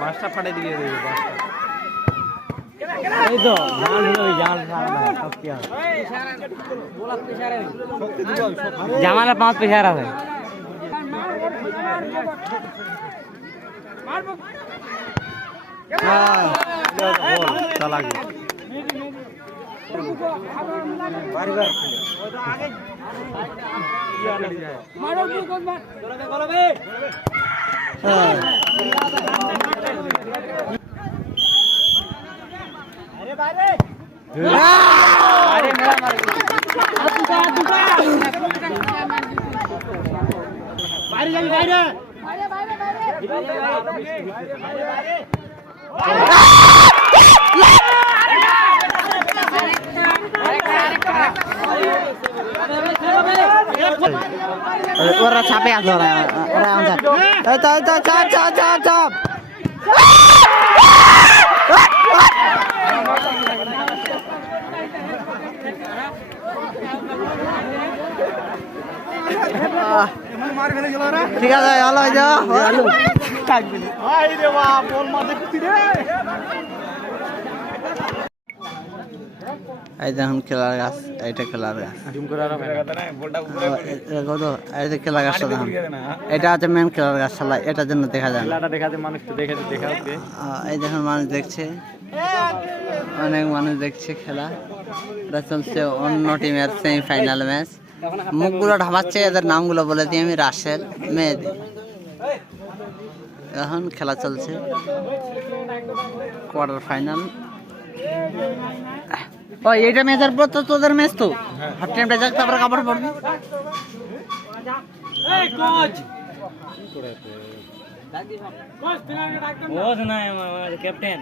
বাসটা ফাটাই দিয়ে দেবে এই তো জামালা 5 পেশার আছে চালাকি ওরা ছাপে আছে ওরা চাপ চাপ চাপ চাপ চাপ ঠিক আছে ভালো হয়ে যাও এই দেখুন খেলার গাছ, এইটা খেলার গাছ, খেলার গাছটা দেখুন, এটা হচ্ছে মেন খেলার গাছ। শালা এটার জন্য দেখা যায় না। এই দেখুন মানুষ দেখছে, অনেক মানুষ দেখছে খেলা। এটা চলছে অন্য টিমের সেমিফাইনাল ম্যাচ। মুখগুলো ঢামাচ্ছে, এদের নামগুলো বলে দিই আমি, রাসেল, মেহেদি। এখন খেলা চলছে কোয়ার্টার ফাইনাল। ও এইটা ম্যাচের পর তো তোদের ম্যাচ, তো হাফ টাইমটা যাক, তারপরে কাপড় পড়বি। ক্যাপ্টেন